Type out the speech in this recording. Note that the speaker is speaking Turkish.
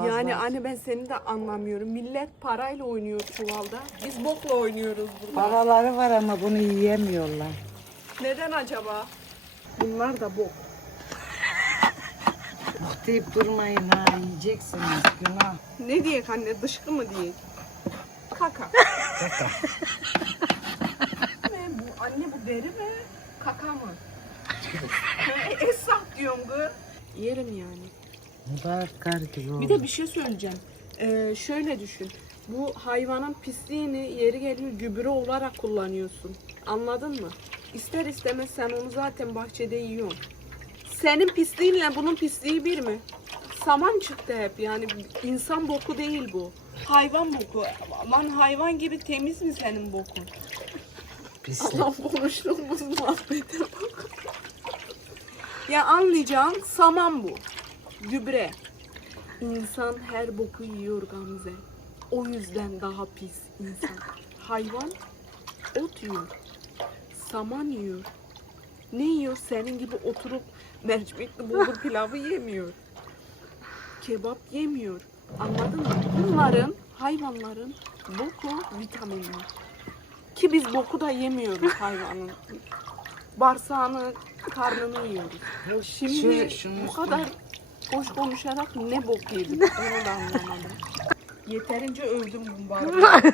fazla. Yani anne ben seni de anlamıyorum. Millet parayla oynuyor çuvalda. Biz bokla oynuyoruz burada. Paraları var ama bunu yiyemiyorlar. Neden acaba? Bunlar da bok. Bok deyip durmayın ha yiyeceksiniz günah. Ne diye anne? Dışkı mı diye? Kaka. ne bu? Anne bu deri mi? Kaka mı? Esnaf diyorum kız. Yerim yani. Mübarek kar gibi oldu. Bir de bir şey söyleyeceğim. Ee, şöyle düşün. Bu hayvanın pisliğini yeri geliyor gübre olarak kullanıyorsun. Anladın mı? İster istemez sen onu zaten bahçede yiyorsun. Senin pisliğinle bunun pisliği bir mi? Saman çıktı hep yani insan boku değil bu. Hayvan boku. Lan hayvan gibi temiz mi senin bokun? Pislik. Allah konuştuğumuz muhabbete bak. ya anlayacağın saman bu. Gübre. İnsan her boku yiyor Gamze. O yüzden daha pis insan. Hayvan ot yiyor. Saman yiyor. Ne yiyor? Senin gibi oturup mercimekli bulgur pilavı yemiyor. Kebap yemiyor. Anladın mı? Bunların, hayvanların boku vitaminli. Ki biz boku da yemiyoruz hayvanın. Bağırsağını, karnını yiyoruz. Şimdi Şöyle şunun bu kadar boş konuşarak ne bok yedik onu da anlamadım. Yeterince övdüm bu bardağı.